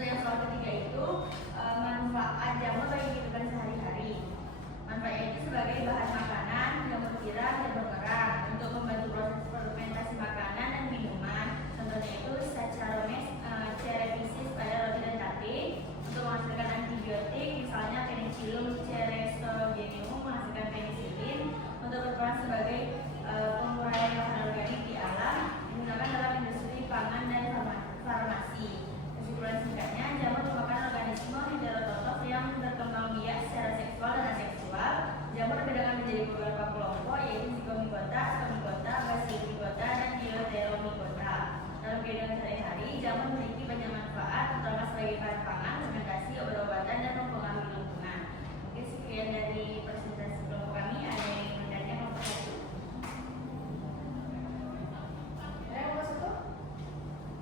Untuk yang soal ketiga itu manfaat jamur bagi kehidupan sehari-hari. Manfaatnya itu sebagai bahan makanan, jamur tiram, jamur kerang untuk membantu proses fermentasi makanan dan minuman. Contohnya itu Saccharomyces cerevisiae pada roti dan sate untuk menghasilkan antibiotik, misalnya Penicillium cerestogenum menghasilkan penicillin untuk berperan sebagai penguraian bahan organik di alam, digunakan dalam industri pangan dan farmasi. Kesimpulan singkatnya, jamur merupakan organisme heterotrof yang berkembang biak secara seksual dan aseksual. Jamur dibedakan menjadi beberapa kelompok, yaitu Zygomicota, Stomicota, Basidiomycota, dan Eleuteromycota. Dalam kehidupan sehari-hari, jamur memiliki banyak manfaat, terutama sebagai bahan pangan, fermentasi, obat-obatan, dan mempengaruhi lingkungan. Oke, sekian dari presentasi kelompok kami. Ada yang ingin bertanya kelompok satu? Ada kelompok satu?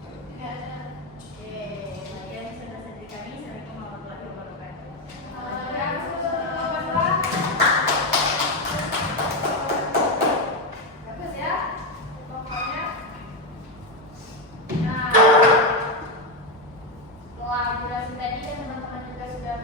Tidak ada. Oke, sekian presentasi dari kami. Assalamualaikum warahmatullahi wabarakatuh. Bagus ya, pokoknya. Nah, setelah durasi tadi kan teman-teman juga sudah